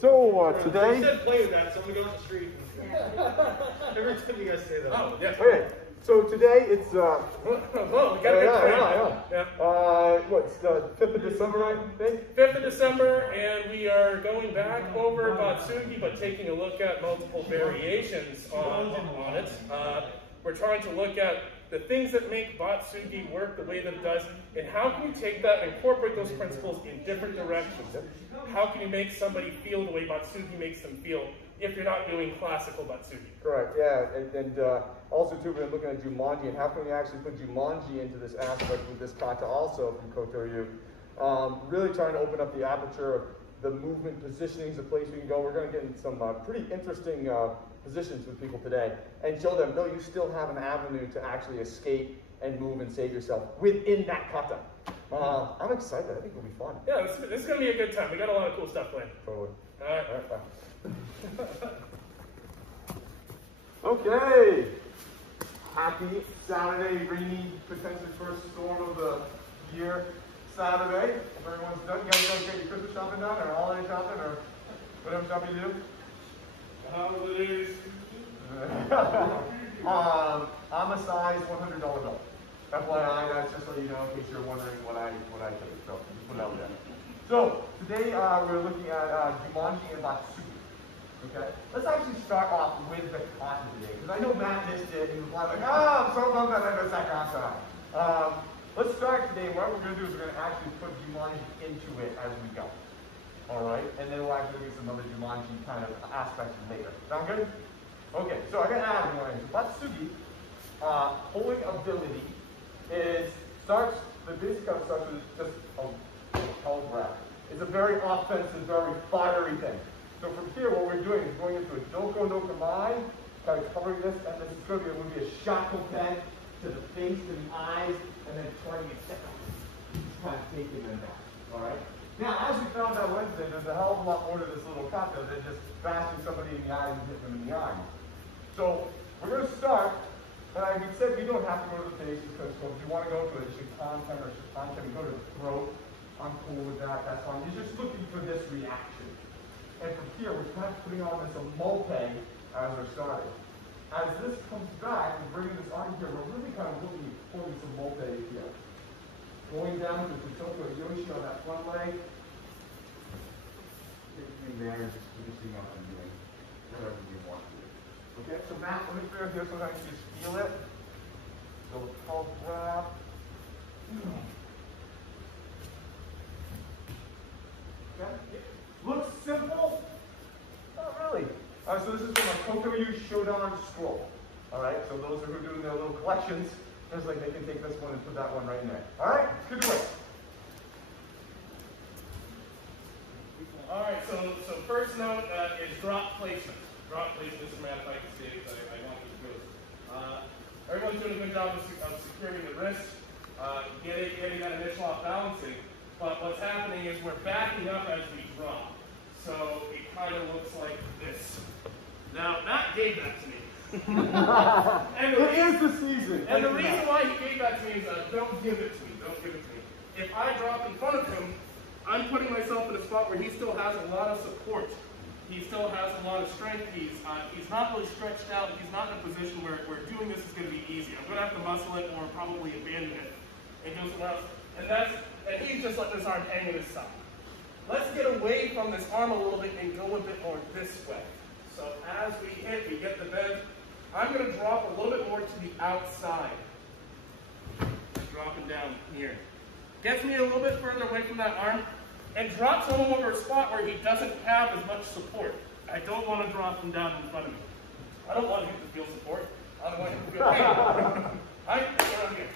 Today. You said play with that, so I'm gonna go off the street. Every time you guys say that. Oh, yes. Okay. So today it's Whoa, we got what's the 5th of December, I think? 5th of December, and we are going back over Batsugi, but taking a look at multiple variations on it. We're trying to look at the things that make Batsugi work the way that it does, and how can you take that and incorporate those principles in different directions? How can you make somebody feel the way Batsugi makes them feel if you're not doing classical Batsugi? Correct, yeah, and also too, we're looking at Jumonji, and how can we actually put Jumonji into this aspect with this kata also from Kotoryu. Really trying to open up the aperture of the movement positionings, the place we can go. We're going to get in some pretty interesting positions with people today and show them, no, you still have an avenue to actually escape and move and save yourself within that kata. I'm excited. I think it'll be fun. Yeah, this is going to be a good time. We got a lot of cool stuff planned. Totally. All right. Bye. Okay. Happy Saturday, rainy, potentially first storm of the year Saturday. If everyone's done, you guys don't get your Christmas shopping done or holiday shopping or whatever shopping you do? Holidays. I'm a size $100 bill. FYI, that's just so you know, in case you're wondering what I take. So just put it out there. So today we're looking at Jumonji and Batsugi. Okay, let's actually start off with the kata today, because I know Matt missed it and was like, I'm so bummed that I missed that kata. Let's start today. What we're going to do is we're going to actually put Jumonji into it as we go. All right, and then we'll actually get some other Jumonji kind of aspects later. Sound good? Okay, so I'm going to add one. Batsugi, holding ability starts, the basic of starts with just a held grab. It's a very offensive, very fiery thing. So from here, what we're doing is going into a doko no kamai, kind of covering this, and this is going to be a shackle pen to the face and the eyes, and then trying to step up. Just kind of taking them back. All right? Now, as we found out Wednesday, there's a hell of a lot more to this little kata than just bashing somebody in the eye and hitting them in the eye. So we're going to start, and we said we don't have to go to the face, because if you want to go to a shikanten or shikanten, go to the throat. I'm cool with that, that's fine. You're just looking for this reaction. And from here, we're kind of putting on this mope as we're starting. As this comes back, and bringing this on here, we're really kind of looking at pulling some mope here. Going down to the Toko Yoshi on that front leg. Everything there is just finishing up and doing whatever you want to do. Okay, so Matt, let me clear here so that you just feel it. So let's call grab. Okay. Looks simple? Not really. All right, so this is from a Kotoryu Shodan scroll. All right, so those who are doing their little collections, just like they can take this one and put that one right in there. All right, let's do it. All right, so first note is drop placement. Drop placement is from Matt, I can see it, I want this to go. Everyone's doing a good job of securing the wrist, getting that initial off balancing. But what's happening is we're backing up as we drop. So it kind of looks like this. Now, Matt gave that to me. And it is the season. And the reason why he gave that to me is don't give it to me. Don't give it to me. If I drop in front of him, I'm putting myself in a spot where he still has a lot of support. He still has a lot of strength. He's not really stretched out. He's not in a position where doing this is going to be easy. I'm going to have to muscle it or probably abandon it and go somewhere else. And he's just letting his arm hang at his side. Let's get away from this arm a little bit and go a bit more this way. So as we hit, we get the bend. I'm going to drop a little bit more to the outside. Dropping down here. Gets me a little bit further away from that arm and drops him over a spot where he doesn't have as much support. I don't want to drop him down in front of me. I don't want him to feel support. I don't want him to feel pain. All right, around here.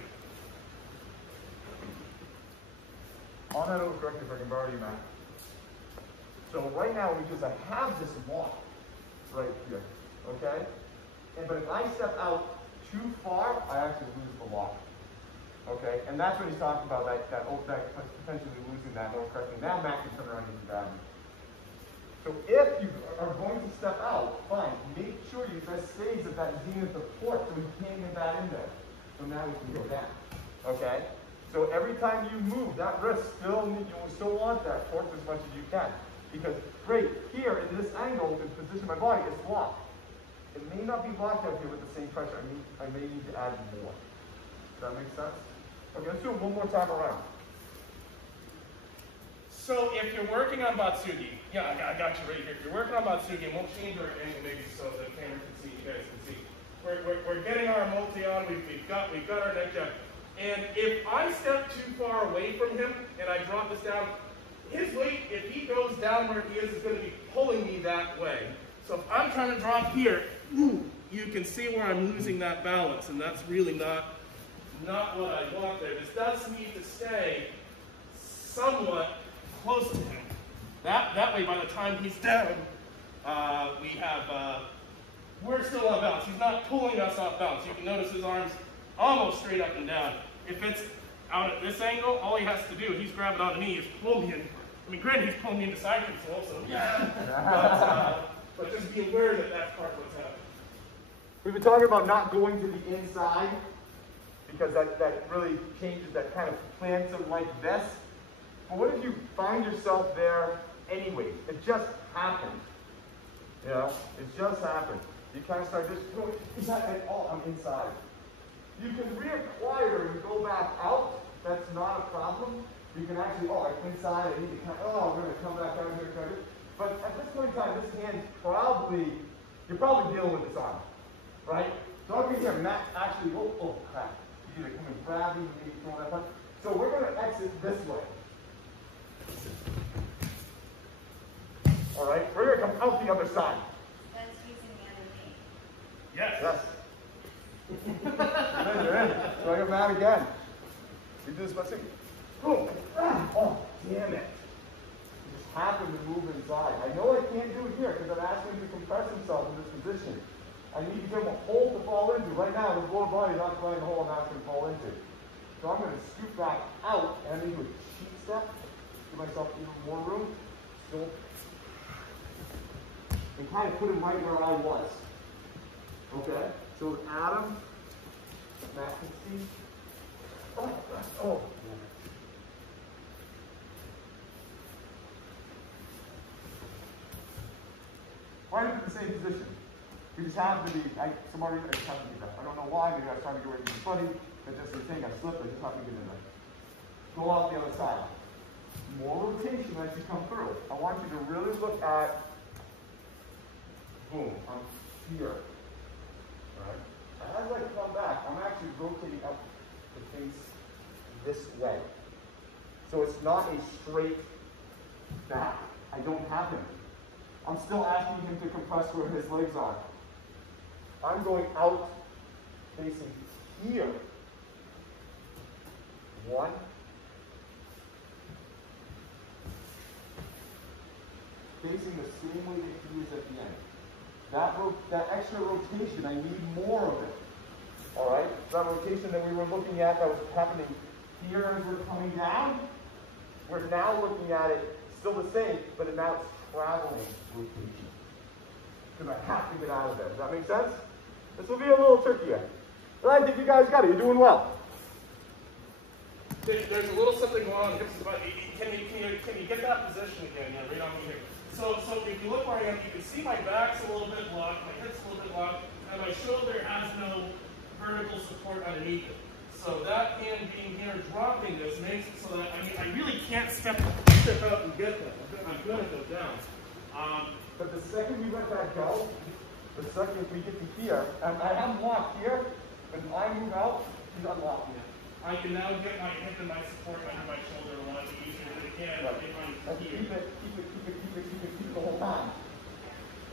On that over correctly, if I can borrow you, Matt. So right now, I have this lock right here, okay? But if I step out too far, I actually lose the lock, okay? And that's what he's talking about, that potentially losing that over correctly. Now Matt can turn around and grab me. So if you are going to step out, fine, make sure you just stays at that zenith of port so we can't get that in there. So now we can go down, okay? So every time you move, that wrist you still want that torque as much as you can. Because great, here in this angle, the position of my body is locked. It may not be locked out here with the same pressure. I may need to add more. Does that make sense? Okay, let's do it one more time around. So if you're working on Batsugi, yeah, I got you right here. If you're working on Batsugi, and we'll change our angle maybe so the camera can see, you guys can see. We're getting our multi on, we've got our neck jack. And if I step too far away from him and I drop this down, his weight, if he goes down where he is going to be pulling me that way. So if I'm trying to drop here, you can see where I'm losing that balance, and that's really not what I want there. This does need to stay somewhat close to him. That way, by the time he's down, we're still on balance. He's not pulling us off balance. You can notice his arms almost straight up and down. If it's out at this angle, all he has to do, he's grabbing onto me, is pull me in. I mean, granted, he's pulling me into side control, so yeah. But just be aware that that's part of what's happening. We've been talking about not going to the inside, because that really changes that kind of plantum like this. But what if you find yourself there anyway? It just happened. You know, it just happened. You kind of start just going, is that at all? I'm inside. You can reacquire and go back out. That's not a problem. You can actually, I'm inside. I need to I'm going to come back out here. But at this point in time, this hand's you're probably dealing with this arm, right? So I'm going to here, Matt actually, oh crap. You either come and grab me, maybe throw that punch. So we're going to exit this way. All right, we're going to come out the other side. That's using the other knee. Yes. Yes. You're in. So I got Matt again. You do this by saying, boom. Oh, damn it. He just happened to move inside. I know I can't do it here because I'm asking him to compress himself in this position. I need to give him a hole to fall into. Right now, his lower body is occupying the hole I'm asking him to fall into. So I'm going to scoot back out and I'm going to do a cheat step. Give myself even more room. Still. And kind of put him right where I was. Okay? So Adam, Matt can see. Oh. Right up in the same position. We just happened to be, some other reason I just happened to be there. I don't know why, maybe I was trying to get away from the funny, but just the thing, I slipped, I just happened to get in there. Go out the other side. More rotation as you come through. I want you to really look at, boom, I'm here. Alright? As I come back, I'm actually rotating up the face this way. So it's not a straight back. I don't have him. I'm still asking him to compress where his legs are. I'm going out facing here. 1. Facing the same way that he is at the end. That extra rotation, I need more of it. Alright? That rotation that we were looking at that was happening here as we're coming down, we're now looking at it still the same, but now it's traveling rotation. Because I have to get out of there. Does that make sense? This will be a little trickier. But I think you guys got it. You're doing well. There's a little something going on. Can you get that position again? Yeah, right on me here. So if you look where I am, you can see my back's a little bit locked, my head's a little bit locked, and my shoulder has no vertical support underneath it. So that hand being here, dropping this, makes it so that I really can't step out and get that. I'm going to go down. But the second we let that go, the second we get to here, and I am locked here, when I move out, he's unlocked me. I can now get my hip and my support under my shoulder a lot easier than I can if I'm here. Keep it the whole time.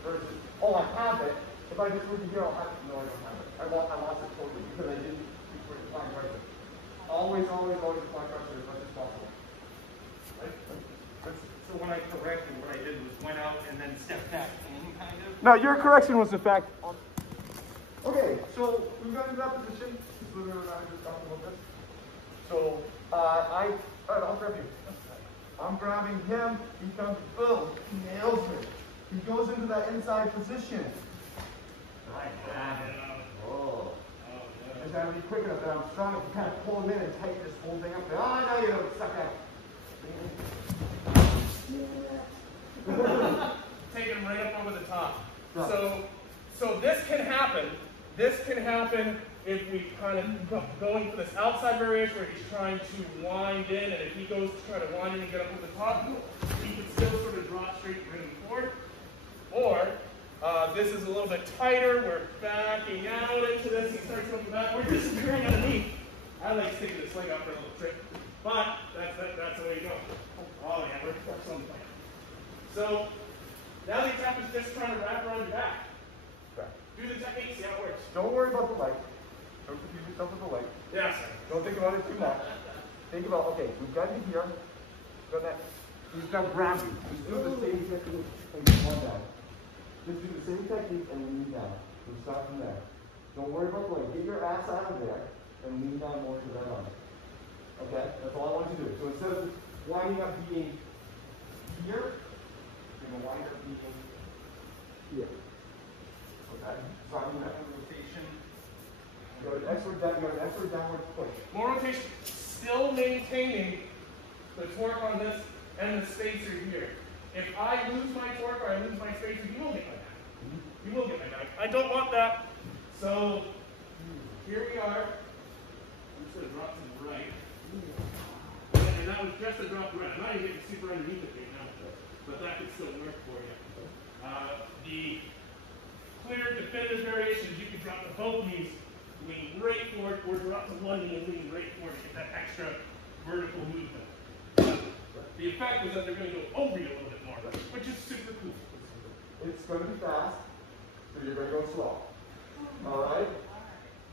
Versus, I have it. If I just move it here, I'll have it. No, I don't have it. I lost it totally because I didn't apply pressure. Always apply pressure as much as possible. Right? So when I corrected, what I did was went out and then stepped back in, kind of. No, your correction was in fact. Okay, so we've got into that position. Just literally around just talking about this. So I'll grab you. I'm grabbing him. He comes, boom, he nails me. He goes into that inside position. I grab him. Oh. I just gotta be quick enough that I'm strong enough to kind of pull him in and tighten this whole thing up. Oh, no, you don't suck out. So this can happen. This can happen if we kind of going for this outside variation where he's trying to wind in, and if he goes to try to wind in and get up to the top, he can still sort of drop straight and moving forward. Or this is a little bit tighter. We're backing out into this. He starts looking back. We're disappearing underneath. I like sticking the sling out for a little trick, but that's the way you go. Oh yeah, we're on the plan. So now the attempt is just trying to wrap around your back. Okay. Do the technique, see how it works. Don't worry about the leg. Don't confuse yourself with the leg. Yes, sir. Don't think about it too much. Think about, okay, we've got you here. Got that. He's got grab you. Just do the same technique and get one down. Just do the same technique and lean down. We'll start from there. Don't worry about the leg. Get your ass out of there and lean down more to that arm. Okay? That's all I want you to do. So instead of winding up being here, you're going to wind up being here. Okay? Starting that rotation. You have an extra downward push. More rotation. Still maintaining the torque on this and the spacer here. If I lose my torque or I lose my spacer, you will get my back. You will get my back. I don't want that. So here we are. I'm just going to drop to the right. And that was just a drop to the right. I'm not even getting super underneath it right now, but that could still work for you. The clear, definitive variations, you can drop to both knees, lean right forward, or drop to one knee and lean right forward to get that extra vertical movement. The effect is that they're going to go over you a little bit more, which is super cool. It's going to be fast, so you're going to go slow. All right?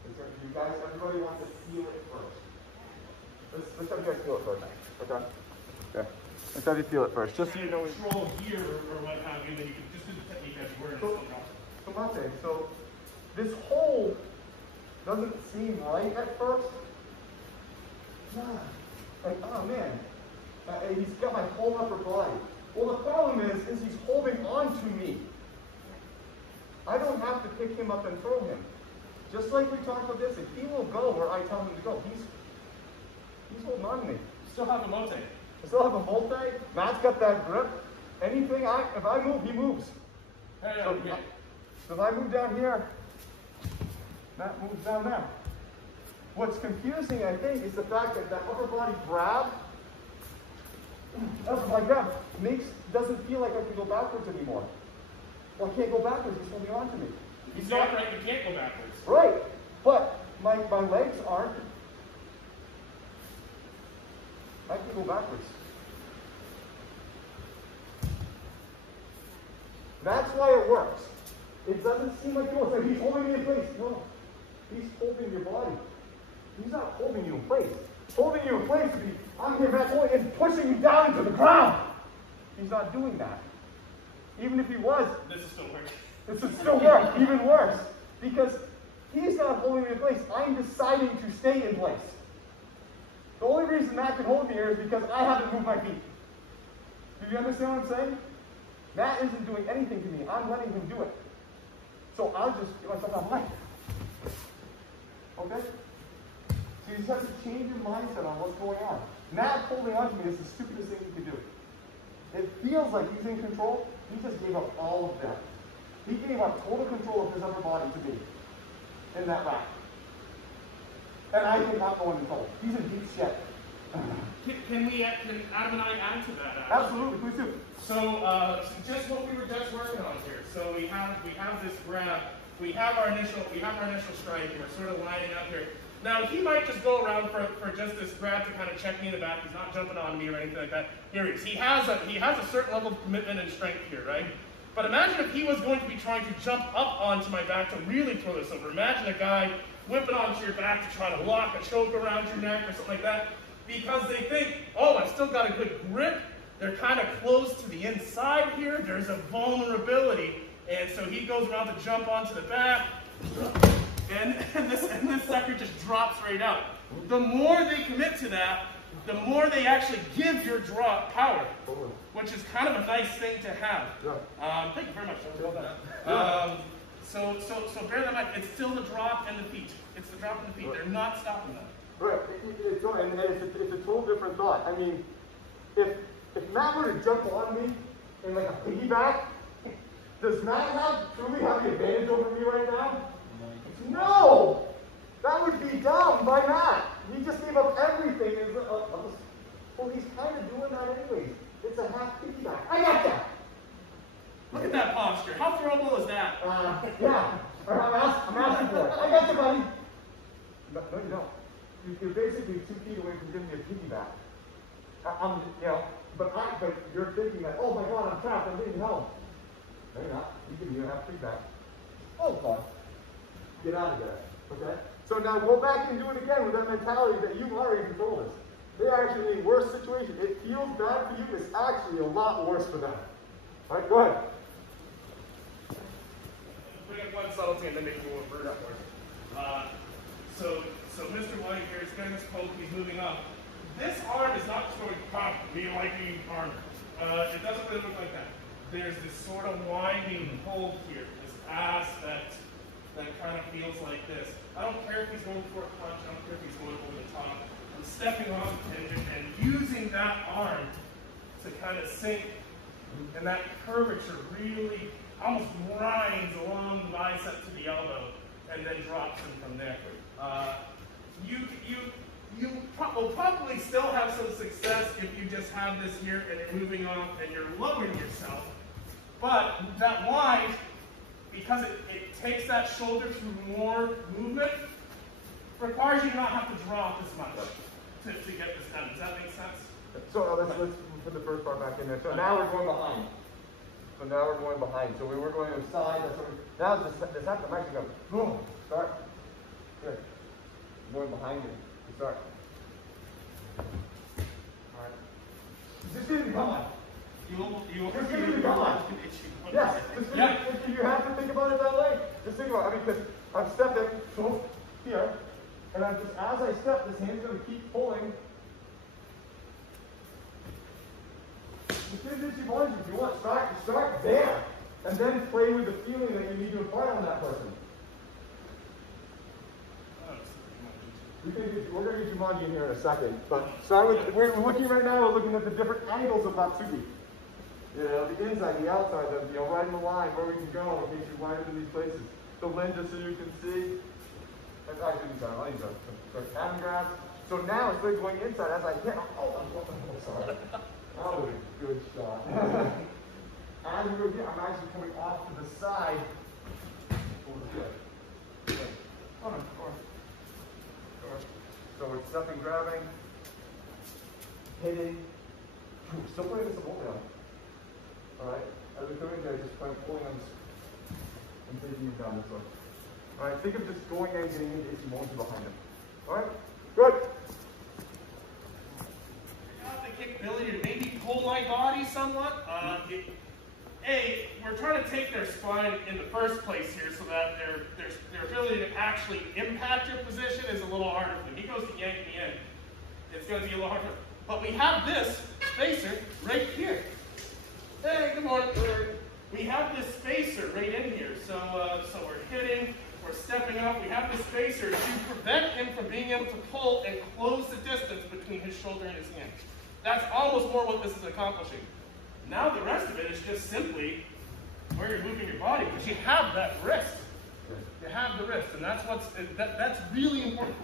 You guys, everybody wants to feel it first. Let's have you guys feel it first. Okay? Okay. Let's have you feel it first. Just so you know. Control here or what have you, then you can just do the technique as you were and still drop it. So Monte, so this hole doesn't seem right at first. Like, oh man, he's got my whole upper body. Well, the problem is he's holding on to me. I don't have to pick him up and throw him. Just like we talked about this, if he will go where I tell him to go, he's holding on to me. You still have a mote. I still have a multi. Matt's got that grip. Anything, if I move, he moves. So if I move down here, Matt moves down there. What's confusing, I think, is the fact that upper body grab, doesn't feel like I can go backwards anymore. Well, I can't go backwards, he's holding on to me. He's not right, you can't go backwards. Right, but my legs aren't. I can go backwards. That's why it works. It doesn't seem like he's holding me in place. No, he's holding your body. He's not holding you in place. Holding you in place would be, I'm here, Matt, and pushing you down to the ground. He's not doing that. Even if he was, this is still working. This would still work, even worse. Because he's not holding me in place. I'm deciding to stay in place. The only reason Matt can hold me here is because I haven't moved my feet. Do you understand what I'm saying? Matt isn't doing anything to me. I'm letting him do it. So I'll just get myself out of life. Okay? So you just have to change your mindset on what's going on. Matt holding on to me is the stupidest thing you can do. It feels like he's in control. He just gave up all of that. He gave up total control of his upper body to me in that rack. And I did not go into trouble. He's in deep shit. Can Adam and I add to that? Absolutely, please do. So just what we were just working on here. So we have this grab. We have our initial strike. We're sort of lining up here. Now he might just go around for just this grab to kind of check me in the back. He's not jumping on me or anything like that. Here he is. He has a certain level of commitment and strength here, right? But imagine if he was going to be trying to jump up onto my back to really throw this over. Imagine a guy whipping onto your back to try to lock a choke around your neck or something like that. Because they think, oh, I've still got a good grip. They're kind of close to the inside here. There's a vulnerability. And so he goes around to jump onto the back. And this sucker just drops right out. The more they commit to that, the more they actually give your draw power, which is kind of a nice thing to have. Thank you very much. So bear that in mind. It's still the drop and the feet. It's the drop and the feet. They're not stopping that. Right. It's a total different thought. I mean, if Matt were to jump on me in like a piggyback, does Matt truly have the advantage over me right now? No! That would be dumb by Matt. He just gave up everything. Well, he's kind of doing that anyways. It's a half piggyback. I got that. Look at that posture. How throwable is that? Yeah. I'm asking for it. I got you, buddy. No, you don't. You're basically 2 feet away from giving me a piggyback. But you're thinking that, oh my God, I'm trapped. I'm getting help. No, you're not. You have piggyback. Oh God. Get out of there. Okay. So now go back and do it again with that mentality that you are in control of this. They're actually in worse situation. It feels bad for you. It's actually a lot worse for them. All right, go ahead. Bring up one subtlety and then make it more vertical. So Mr. White here is getting this poke, he's moving up. This arm is not just going to pop, me liking arm. It doesn't really look like that. There's this sort of winding hold here, this ass that kind of feels like this. I don't care if he's going for a punch, I don't care if he's going over the top. I'm stepping off and using that arm to kind of sink, and that curvature really almost grinds along the bicep to the elbow and then drops him from there. You will probably still have some success if you just have this here and you're moving off and you're lowering yourself. But that wind, because it takes that shoulder through more movement, requires you to not have to drop as much to get this done. Does that make sense? So let's put the first part back in there. So now we're going behind. So we were going to the side. Now this happens. I'm actually going, boom, start. Good. I'm going behind you. You start. All right. Just give me gone. Just give me gone. Yes. You have to think about it that way. Just think about it. I mean, because I'm stepping here, and I'm just, as I step, this hand's going to keep pulling. Just do Jumonji if you want. Start there, and then play with the feeling that you need to apply on that person. We're going to do Jumonji in here in a second, but start with. We're looking right now. We're looking at the different angles of Batsugi. You know, the inside, the outside, right in the line where we can go in case you wind up in these places. The lens just so you can see. That's actually I'll use that. So hand grab. So now instead of going inside, as I hit, sorry. That was a good shot. As we go here, I'm actually coming off to the side over here. Come on. So we're stepping, grabbing, hitting. Still playing this whole down. Alright? As we're doing there, just pulling on this and taking it down this way. Alright, think of just going in and getting into Jumonji behind him. Alright? Good. The capability to maybe hold my body somewhat. We're trying to take their spine in the first place here so that their ability to actually impact your position is a little harder for them. He goes to yank me in. It's going to be a little harder. But we have this spacer right here. Hey, good morning. We have this spacer right in here. So we're hitting, we're stepping up. We have this spacer to prevent him from being able to pull and close the distance between his shoulder and his hand. That's almost more what this is accomplishing. Now the rest of it is just simply where you're moving your body, because you have that wrist. You have the wrist, and that's really important.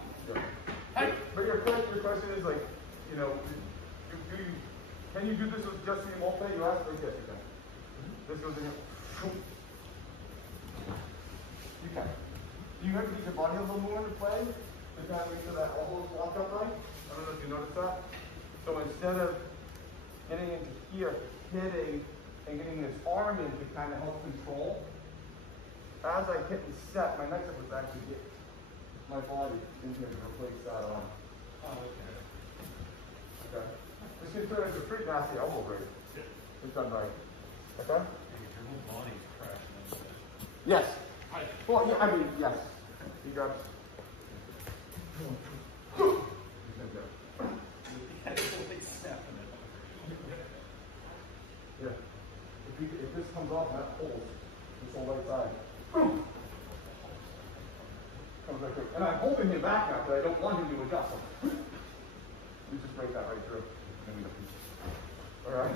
But your question is like, you know, can you do this with just the multi? You asked, like, yes, you can. This goes in here. You can. You have to get your body a little more into play to kind of make sure that elbow is locked up right. I don't know if you noticed that. So instead of getting into here, hitting, and getting this arm in to kind of help control, as I hit and step, my next step was actually get my body in here to replace that arm. Oh, okay. Okay. This can turn into a pretty nasty elbow break. It's done right. Okay? Your whole body's crashing. Yes. Well, yeah, I mean, yes. He grabs. Yeah. If this comes off and that pulls this whole right side, boom! Comes right through. And I'm holding him back now because I don't want him to adjust. We just break that right through. All right.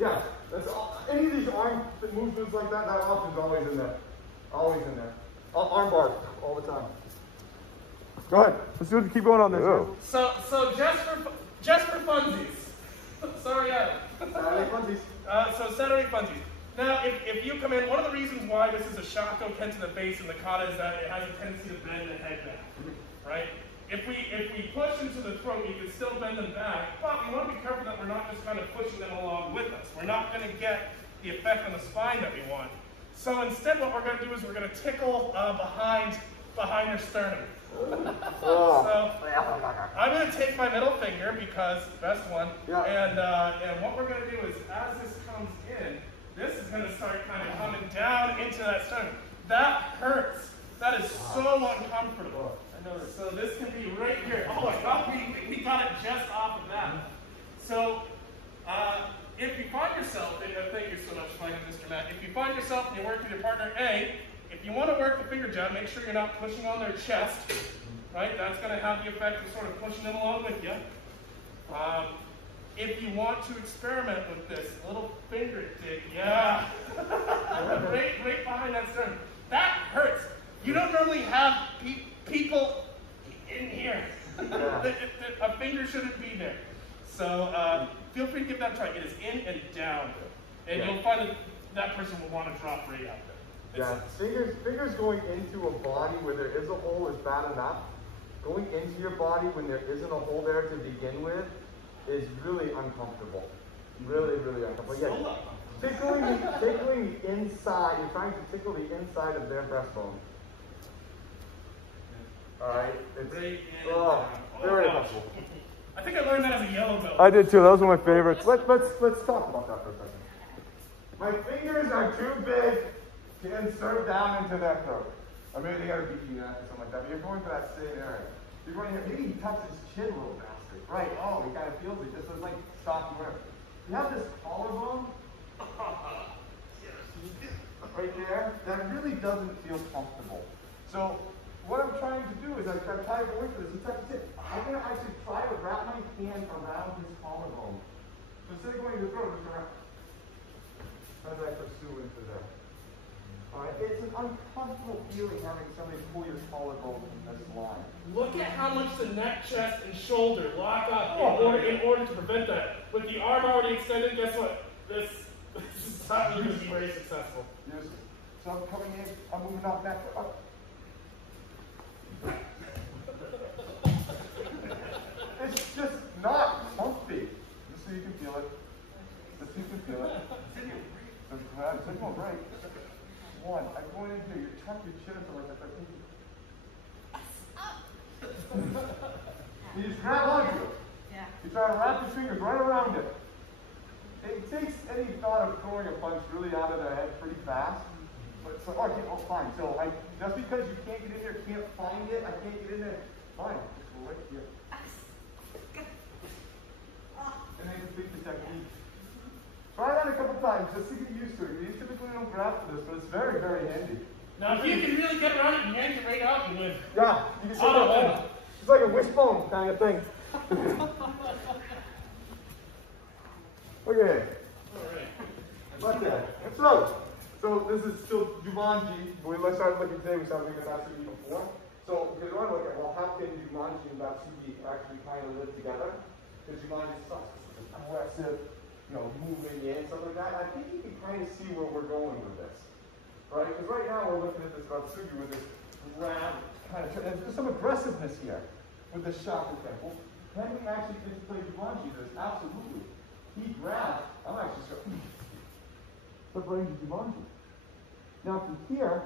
Yeah, that's all. any of these arm movements like that, that option's always in there. Always in there. Arm bar, all the time. Go ahead. Let's do it. Keep going on this. So just for funsies. Sorry, Adam. Saturday funsies. So Saturday funsies. Now, if you come in, one of the reasons why this is a shako ken to the base in the kata is that it has a tendency to bend the head back, right? If we push into the throat, you can still bend them back, but we want to be careful that we're not just kind of pushing them along with us. We're not going to get the effect on the spine that we want. So instead, what we're going to do is we're going to tickle behind their sternum. So I'm going to take my middle finger because best one, and what we're going to do is as this comes in, this is going to start kind of coming down into that sternum. That hurts. That is so uncomfortable. So this can be right here. Oh my God, we got it just off of that. So if you find yourself, thank you so much, Mr. Matt. If you find yourself and you work with your partner, if you want to work the finger jab, make sure you're not pushing on their chest, right? That's going to have the effect of sort of pushing them along with you. If you want to experiment with this, a little finger dig, right behind that sternum. That hurts. You don't normally have people in here. A finger shouldn't be there. So feel free to give that a try. It is in and down. And you'll find that that person will want to drop right out there. Fingers going into a body where there is a hole is bad enough. Going into your body when there isn't a hole there to begin with is really uncomfortable. Really, really uncomfortable. Tickling the inside, you're trying to tickle the inside of their breastbone. Alright, it's very uncomfortable. I think I learned that as a yellow belt. I did too, those were my favorites. Let's talk about that for a second. My fingers are too big to insert down into their throat. Or maybe they got a beaky neck or something like that, but you're going for that same area. You're going here, maybe he touches his chin a little bastard. Right, oh, he kind of feels it, just as like soft nerve. You have this collarbone right there, that really doesn't feel comfortable. So what I'm trying to do is I'm trying to away from this. He touches it. I'm going to actually try to wrap my hand around his collarbone. So instead of going to the throat, just around. As I pursue into there. Alright, it's an uncomfortable feeling having somebody pull your collarbone from this line. Look at how much the neck, chest, and shoulder lock up in order to prevent that. With the arm already extended, guess what? This is not going to be very successful. Yes. So I'm coming in, I'm moving off back up. It's just not comfy. Just so you can feel it. Just so you can feel it. So grab, take one break. One, I'm going in here, you tuck your chin into like that. You just grab onto it. Yeah. You try to wrap your fingers right around it. It takes any thought of throwing a punch really out of their head pretty fast. But so, okay, oh, fine. So just because you can't get in there, can't find it, I can't get in there, fine. Just go right here. And then complete the technique. Try that a couple times just to get used to it. You typically don't grab for this, but it's very, very handy. Now, if you can really get around it and yank it right out, you win. Yeah, you can see it home. It's like a wishbone kind of thing. Okay. Left there. That's right. So this is still Jumonji. When we started looking today, we started looking at Batsugi before. So because we want to look at, well, how can Jumonji and Batsugi actually kind of live together? Because Jumonji is such aggressive, moving in, stuff like that. I think you can kind of see where we're going with this. Right? Because right now we're looking at this Batsugi with this grab, kind of, and there's some aggressiveness here with the shako thing. Well, can we actually play Jumonji this? Absolutely. He grabs, I'm actually just going, that brings you Jumonji. Now from here,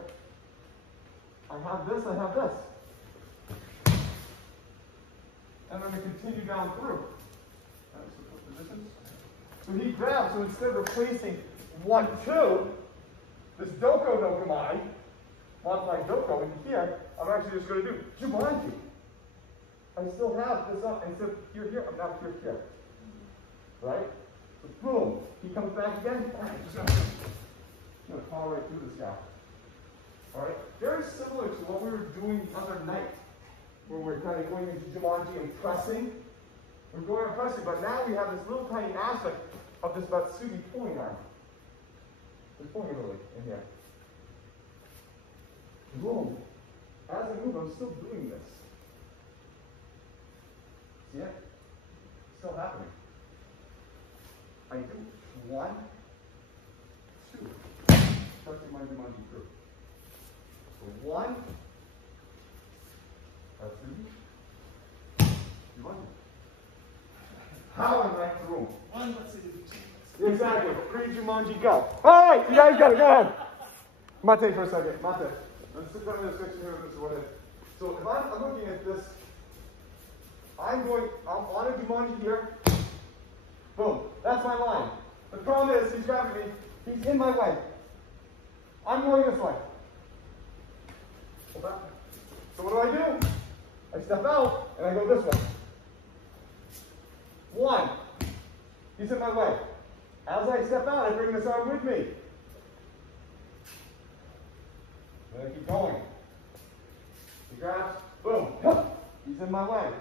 I have this, I have this. And I'm going to continue down through. Alright, so put positions. So he grabs, so instead of replacing 1, 2, this doko no kamai, modified doko in here, I'm actually just going to do Jumonji. I still have this up, instead of here, I'm now here. Right? So boom, he comes back again, bang, just going to power right through this guy. Alright? Very similar to what we were doing the other night, where we're kind of going into Jumonji and pressing. We're going on pressing, but now we have this little tiny aspect of this Batsugi pulling arm. Just pulling it really in here. Boom. As I move, I'm still doing this. See it? Still happening. I do 1, 2. Trusting my Jumonji crew. So 1, Batsugi, Jumonji. How am I through? 1 Batsugi. Exactly. 3 Jumonji, go. All right, you guys got it. Go ahead. Mate for a second. Mate. Let's sit down in this section here. So if I'm looking at this, I'm on a Jumonji here. Boom. That's my line. The problem is, he's grabbing me. He's in my way. I'm going this way. So what do? I step out, and I go this way. 1. He's in my way. As I step out, I bring this arm with me. Then I keep going. He grabs, boom. He's in my way.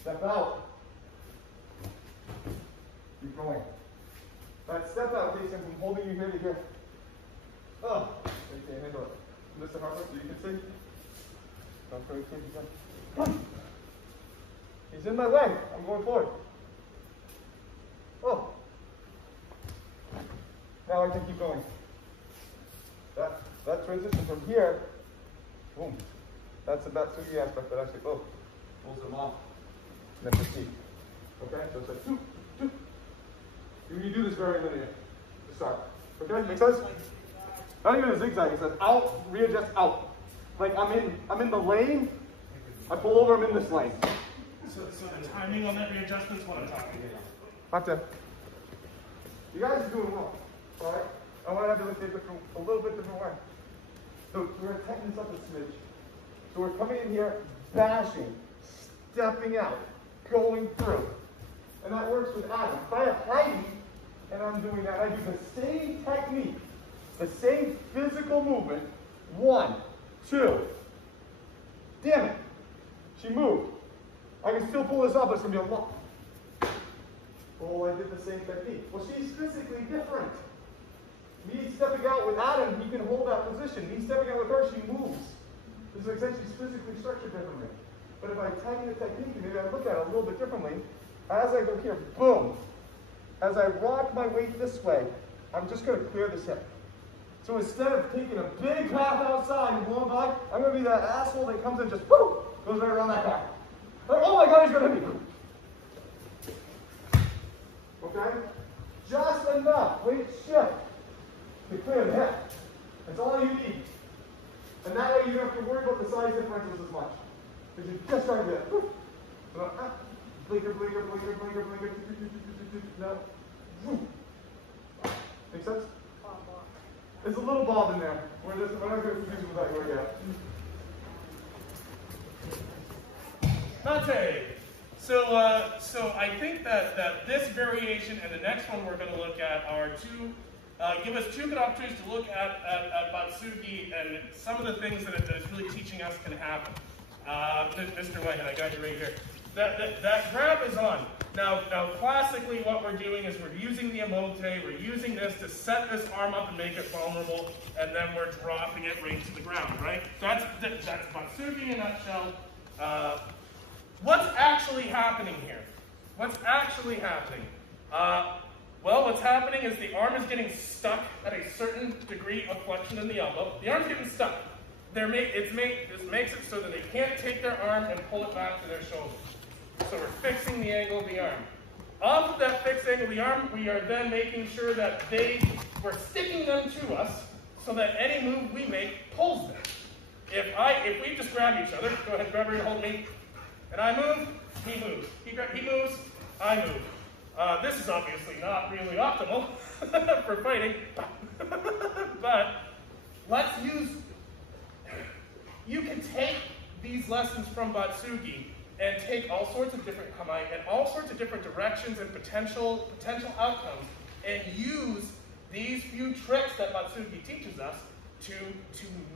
Step out. Keep going. That step out takes him from holding you here to here. Oh, I can't handle it. Mr. Harper, so you can see. Don't throw your kids again. He's in my way. I'm going forward. Oh. Now I can keep going. That transition from here, boom. That's the Batsugi aspect that actually, pulls them off. And then proceed. Okay? So it's like 2, 2. You do this very linear to start. Okay? Make sense? Not even a zigzag. It says out, readjust, out. Like I'm in the lane. I pull over. I'm in this lane. So the timing on that readjustment is what I'm talking about. Gotcha. You guys are doing well. All right. I want to have you take it from a little bit different way. So we're going to tighten this up a smidge. So we're coming in here, bashing, stepping out, going through. And that works with Adam. If I have Heidi and I'm doing that, I do the same technique, the same physical movement. 1, 2. Damn it. She moved. I can still pull this off, but it's going to be a lot. Oh, I did the same technique. Well, she's physically different. Me stepping out with Adam, he can hold that position. Me stepping out with her, she moves. This makes sense. She's physically structured differently. But if I tighten the technique, maybe I look at it a little bit differently. As I go here, boom. As I rock my weight this way, I'm just going to clear this hip. So instead of taking a big path outside and blowing by, I'm going to be that asshole that comes in just, whoo, goes right around that car. Like, oh my God, he's going to hit me. Okay? Just enough weight shift to clear the hip. That's all you need. And that way you don't have to worry about the size differences as much. Because you're just trying to blinker, blinker, blinker, blinker, blinker. No. Make sense? There's a little bob in there. We're not going to confuse with that word yet. Mate. So I think that this variation and the next one we're going to look at are give us 2 good opportunities to look at Batsugi and some of the things that it's really teaching us can happen. Mr. Whitehead, I got you right here. That grab is on. Now, classically what we're doing is we're using the emote, we're using this to set this arm up and make it vulnerable, and then we're dropping it right to the ground, right? That's Batsugi in a nutshell. What's actually happening here? What's actually happening? Well, what's happening is the arm is getting stuck at a certain degree of flexion in the elbow. The arm's getting stuck. This makes it so that they can't take their arm and pull it back to their shoulder. So we're fixing the angle of the arm. Off of that fixed angle of the arm, we are then making sure that we're sticking them to us so that any move we make pulls them. If we just grab each other, go ahead, grab her and hold me, and I move, he moves. He moves, I move. This is obviously not really optimal for fighting, but let's use, you can take these lessons from Batsugi and take all sorts of different kamae and all sorts of different directions and potential outcomes and use these few tricks that Batsugi teaches us to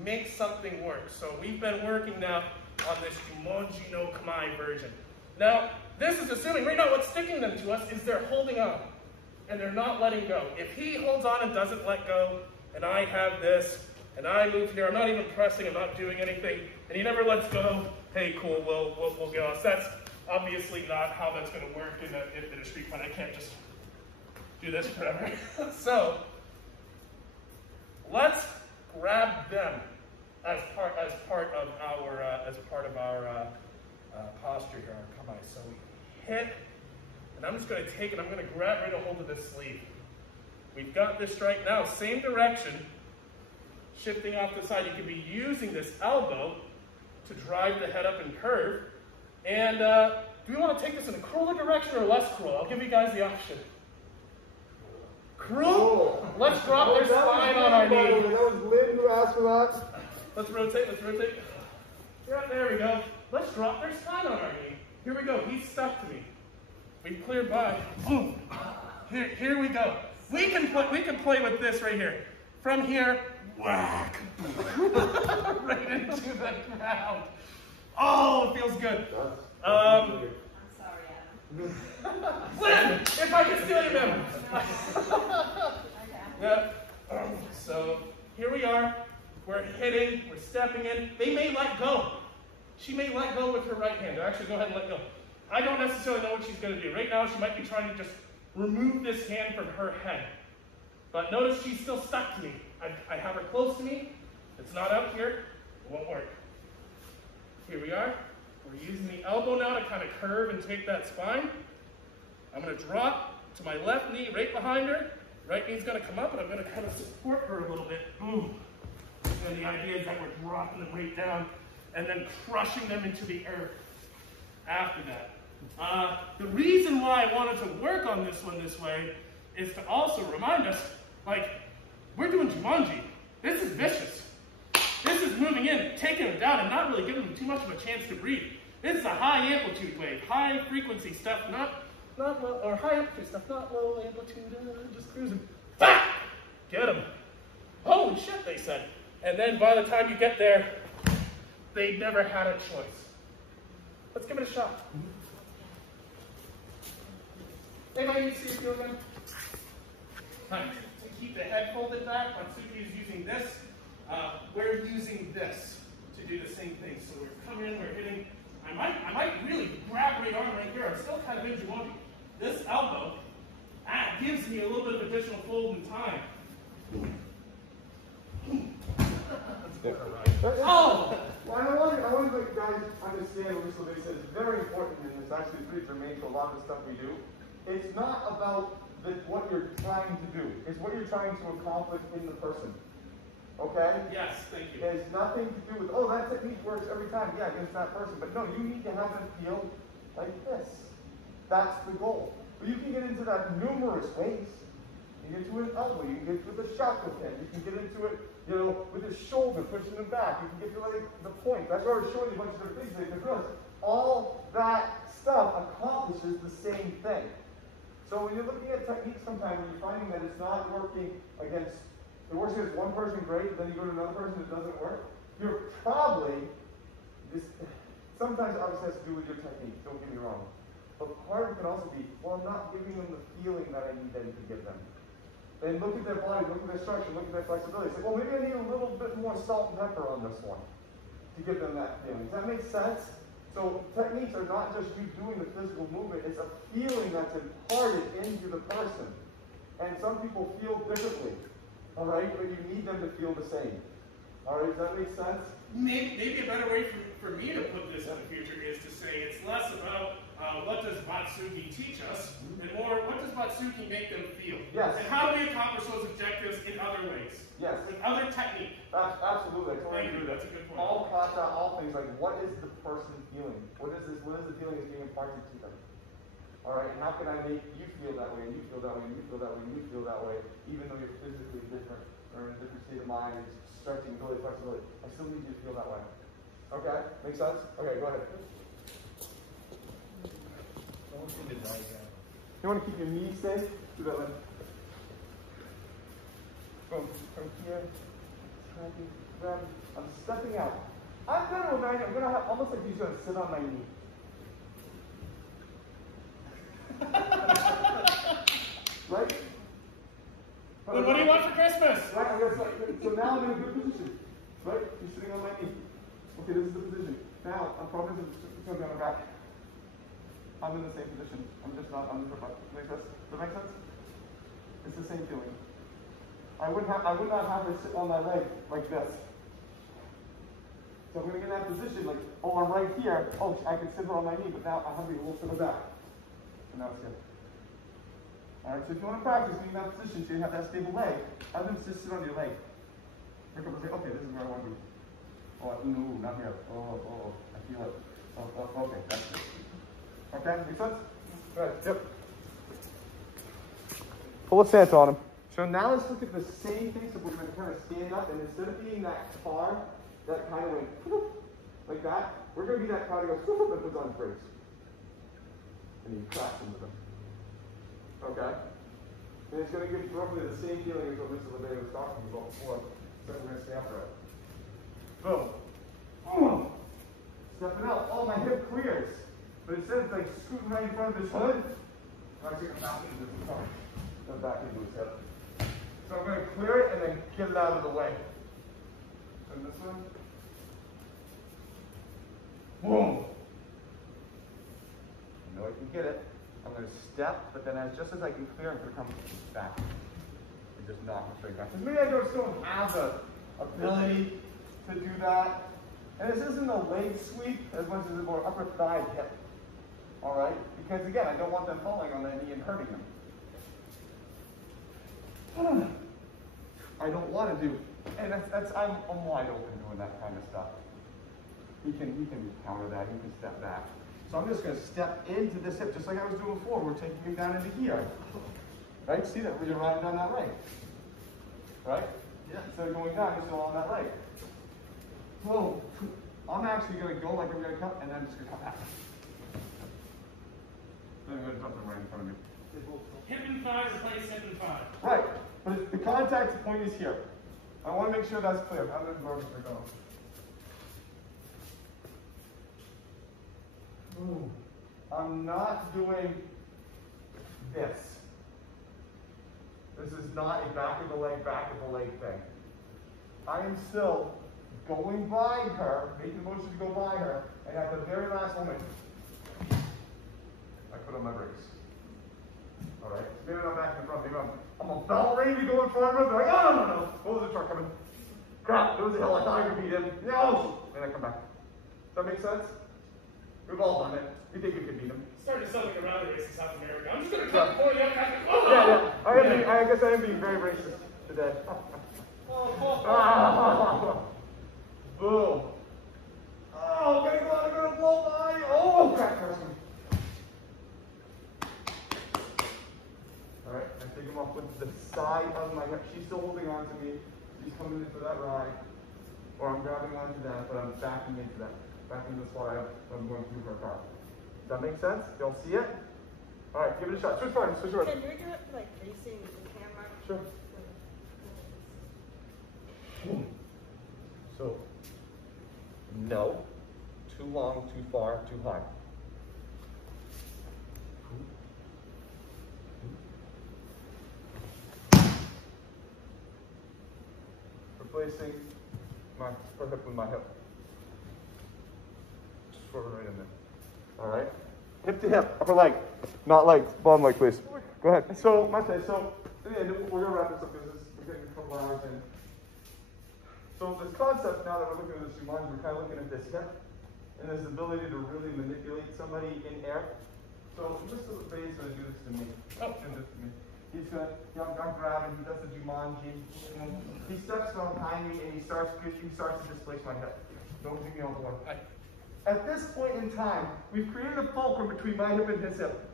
make something work. So we've been working now on this Jumonji no kamae version. Now, this is assuming right now what's sticking them to us is they're holding on and they're not letting go. If he holds on and doesn't let go, and I have this, and I move here. I'm not even pressing. I'm not doing anything, and he never lets go. Hey, cool. We'll get off. That's obviously not how that's going to work in a street fight. I can't just do this forever. So let's grab them as part of our posture here. Come on. So we hit, and I'm just going to take it. I'm going to grab right a hold of this sleeve. We've got this strike now. Same direction. Shifting off the side. You can be using this elbow to drive the head up and curve. And do we want to take this in a crueler direction or less cruel? I'll give you guys the option. Cruel? Let's drop their spine on our knee. That was Lynn who asked for that. Let's rotate. Yeah, there we go. Let's drop their spine on our knee. Here we go. He's stuck to me. We've cleared by. Boom. Here we go. We can play with this right here. From here, whack. Right into the ground. Oh, it feels good. I'm sorry, Adam. Lynn, if I can steal you, ma'am. Okay. Yeah. So here we are. We're hitting. We're stepping in. They may let go. She may let go with her right hand. Actually, go ahead and let go. I don't necessarily know what she's going to do. Right now, she might be trying to just remove this hand from her head. But notice she's still stuck to me. I have her close to me. It's not out here. It won't work. Here we are. We're using the elbow now to kind of curve and take that spine. I'm going to drop to my left knee right behind her. Right knee's going to come up, and I'm going to kind of support her a little bit. Boom. And the idea is that we're dropping them right down and then crushing them into the earth after that. The reason why I wanted to work on this one this way is to also remind us, like, we're doing Jumonji. This is vicious. This is moving in, taking them down, and not really giving them too much of a chance to breathe. This is a high amplitude wave, high frequency stuff, not low, or high amplitude stuff, not low amplitude, just cruising. Ah! Get them. Holy shit, they said. And then by the time you get there, they never had a choice. Let's give it a shot. Anybody need to see it again? Time to keep the head folded back. Batsugi is using this. We're using this to do the same thing. So we're coming in, we're hitting. I might really grab right arm right here. I'm still kind of in Jumonji. This elbow gives me a little bit of additional fold and time. Oh! Well, I want you guys understand what Mr. Lee said. It's very important, and it's actually pretty germane to a lot of the stuff we do. It's not about what you're trying to do. It's what you're trying to accomplish in the person. Okay? Yes, thank you. It has nothing to do with, oh, that technique works every time, yeah, against that person. But no, you need to have them feel like this. That's the goal. But you can get into that numerous ways. You can get into an elbow, you can get into the shot with him, you can get into it, with his shoulder, pushing him back. You can get to like the point. That's why we're showing you a bunch of different things today, because realize all that stuff accomplishes the same thing. So when you're looking at techniques sometimes, when you're finding that it's not working against, it works against one person great, then you go to another person it doesn't work, you're probably, sometimes it obviously has to do with your technique, don't get me wrong. But part of it can also be, well, I'm not giving them the feeling that I need them to give them. Then look at their body, look at their structure, look at their flexibility. Say, well, maybe I need a little bit more salt and pepper on this one to give them that feeling. Does that make sense? So techniques are not just you doing the physical movement, it's a feeling that's imparted into the person. And some people feel differently, all right? But you need them to feel the same. All right, does that make sense? Maybe a better way for me to put this in the future is to say it's less about what does Batsugi teach us, and more what does Batsugi make them feel? Yes. And how do we accomplish those objectives in other ways? Yes. With other technique. Absolutely. I totally agree with that. That's a good point. All kata, all things, like what is the person feeling? What is the feeling that's being imparted to them? All right, and how can I make you feel that way, and you feel that way, and you feel that way, and you feel that way, even though you're physically different, or in a different state of mind, and stretching, ability, flexibility. I still need you to feel that way. Okay? Make sense? Okay, go ahead. You want to keep your knees safe? Do that way. From here, try to grab. I'm stepping out. I'm going to have almost like he's going to sit on my knee. Right? Well, what do you want for Christmas? Yes. Right? I'm gonna start. So now I'm in a good position. Right? You're sitting on my knee. Okay, this is the position. Now, I'm probably going on my back. I'm in the same position. I'm just not on the front. Like this. Does that make sense? It's the same feeling. I would not have her sit on my leg like this. So I'm going to get in that position, like, oh, I'm right here. Oh, I could sit her on my knee, but now I have to be a little to the back. And now it's good. All right, so if you want to practice being in that position so you have that stable leg, have them just sit on your leg. Pick up and say, okay, this is where I want to be. Oh, no, not here. Oh, I feel it. Oh, okay, that's it. Okay, make sense? Good, yep. Pull a Santa on him. So now let's look at the same thing. So we're going to kind of stand up, and instead of being that car that kind of went like that, we're going to be that car that goes and puts on brakes. And he cracks into them. Okay? And it's going to give you roughly the same feeling as what Mr. LeBay was talking about before. So we're going to stay upright. Boom. Boom. Stepping out. Oh, my hip clears. But instead of like scooting right in front of his hood, I'm actually going to back into his car. Then back into his hip. So I'm going to clear it and then get it out of the way. And this one. Boom. I know I can get it. I'm going to step, but then just as I can clear, I'm going to come back. And just knock it straight back. Because maybe I just don't have the ability to do that. And this isn't a leg sweep as much as a more upper thigh hip. Alright? Because again, I don't want them falling on their knee and hurting them. I don't want to do, and I'm wide open doing that kind of stuff. He can counter that, he can step back. So I'm just going to step into this hip, just like I was doing before. We're taking him down into here. Right? See that? You're riding down that leg. Right? Yeah. Instead of going down, you're still on that leg. So I'm actually going to go like I'm going to come, and then I'm just going to come back. Then I'm going to dump them right in front of me. Hip and thigh, replace hip and thigh. Right. But the contact point is here. I want to make sure that's clear. I'm going to go. Ooh. I'm not doing this. This is not a back of the leg thing. I am still going by her, making the motion to go by her, and at the very last moment, I put on my brakes. All right? Maybe I'm back in front. Maybe I'm about ready to go in front of him. They're like, oh, no. Oh, there's a truck coming. Crap, there was a hill. I thought I could beat him. No! And I come back. Does that make sense? We've all done it. We think we can beat him. Starting to sound like a rally race in South America. I'm just going to cut the point out. Yeah. I guess I am being very racist today. Boom. Oh, I'm gonna blow by. Oh, crap. Alright, I take him off with the side of my hip. She's still holding on to me. She's coming into that ride. Or I'm grabbing onto that, but I'm backing into that. Back into the slide I'm going through her car. Does that make sense? Y'all see it? Alright, give it a shot. Switch forward, switch forward. Can you do it like facing the camera? Sure. So, no. Too long, too far, too high. Replacing her hip with my hip. Just throw it right in there. All right? Hip to hip, upper leg, not leg, bottom leg, please. Go ahead. So, Mate, we're going to wrap this up because we're getting a couple hours in. So this concept, now that we're looking at this Jumonji, we're kind of looking at this hip and this ability to really manipulate somebody in air. So Mr. LeBay is going to do this to me. Oh, do this to me. He's going to, I'm grabbing, he does the Jumonji. He steps down behind me and he starts to displace my hip. Don't give me all the way. At this point in time, we've created a fulcrum between my hip and his hip.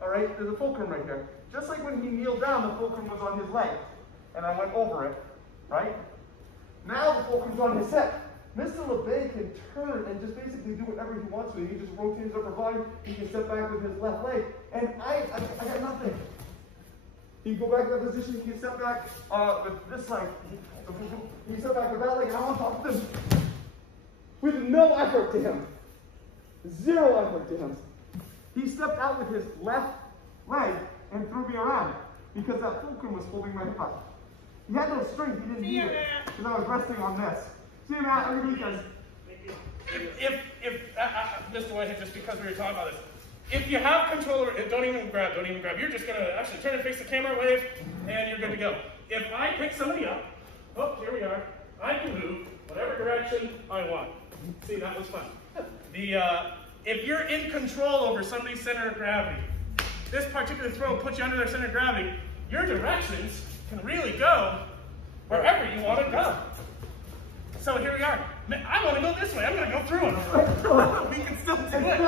All right, there's a fulcrum right here. Just like when he kneeled down, the fulcrum was on his leg, and I went over it, right? Now the fulcrum's on his hip. Mr. LeBay can turn and just basically do whatever he wants to. He can just rotate his upper body. He can step back with his left leg, and I got nothing. He can go back to that position. He can step back with this leg. He can step back with that leg, and I'm on top of him. With no effort to him. Zero effort to him. He stepped out with his left leg and threw me around because that fulcrum was holding my hip up. he had no strength, he didn't need it. Because I was resting on this. See you, Matt. Everybody does. If Mr. Whitehead, just because we were talking about this, if you have control, don't even grab. You're just gonna actually turn and face the camera, wave, and you're good to go. If I pick somebody up, oh, here we are, I can move whatever direction I want. See, that was fun. If you're in control over somebody's center of gravity, this particular throw puts you under their center of gravity, your directions can really go wherever you want to go. So here we are. I want to go this way. I'm going to go through it. We can still do it.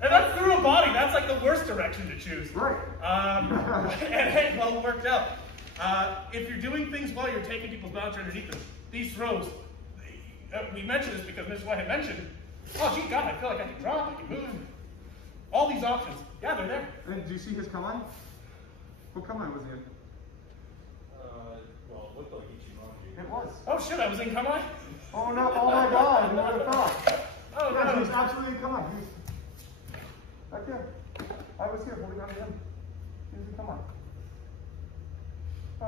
And that's through a body. That's like the worst direction to choose. Right. And hey, well, it worked out. If you're doing things while you're taking people's balance underneath them, these throws, we mentioned this because Ms. White had mentioned, oh, gee, God, I feel like I can drop, I can move. All these options. Yeah, they're there. And do you see his come on? What come on was he in? Well, it looked like Jumonji. It was. Oh, shit, I was in come on? Oh, no. Oh, my God. Who would have thought? Oh, yes, no. he's absolutely in come on. He's right there. I was here holding on to him. He was in come on. I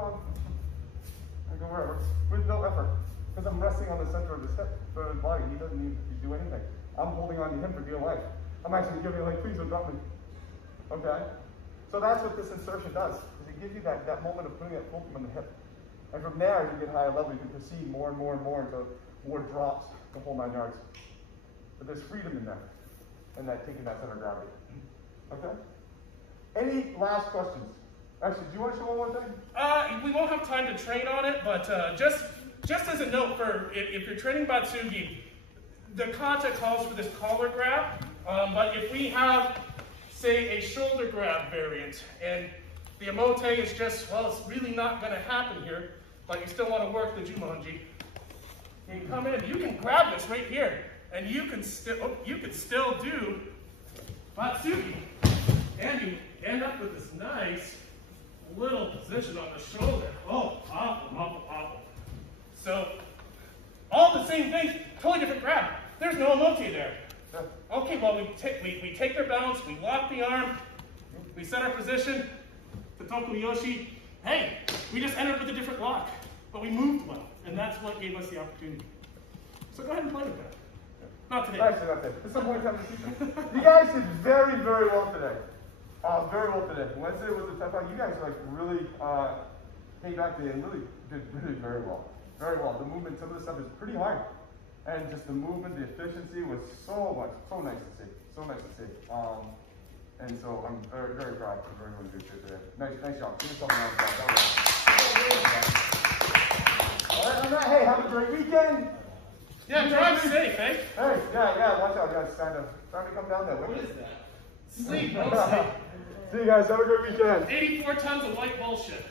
go wherever. With no effort. Because I'm resting on the center of his hip for his body. He doesn't need to do anything. I'm holding on to him for dear life. I'm actually giving like, please don't drop me. Okay? So that's what this insertion does. Is it gives you that moment of putting that fulcrum on the hip. And from there, you get higher level. You can proceed more and more and more until more drops the whole 9 yards. But there's freedom in there. And that taking that center of gravity. Okay? Any last questions? Actually, do you want to show one more thing? We won't have time to train on it, but just as a note for if you're training Batsugi, the kata calls for this collar grab, but if we have, say, a shoulder grab variant, and the emote is just, well, it's really not going to happen here, but you still want to work the Jumonji, you come in, you can grab this right here, and you can still do Batsugi, and you end up with this nice little position on the shoulder. Oh, awful. So, all the same things, totally different grab. There's no emote there. Okay, well, we take their balance, we lock the arm, we set our position, the Tokuyoshi. Hey, we just ended up with a different lock, but we moved well, and that's what gave us the opportunity. So go ahead and play with that. Not today. Actually, not today. At some point in time in the future. You guys did very, very well today. Very well today. Wednesday was a tough one. You guys like really came back today and really did very well. Very well. The movement, some of the stuff is pretty hard. And just the movement, the efficiency was so nice to see. So nice to see. And so I'm very, very proud of everyone who did today. Nice job. Give yourself a round of applause. All right, on that, hey, have a great weekend. Yeah, drive safe, eh? Hey, yeah, watch out, guys. Trying to come down there. What is that? Sleep, no sleep. See you guys. Have a great weekend. 84 tons of white bullshit.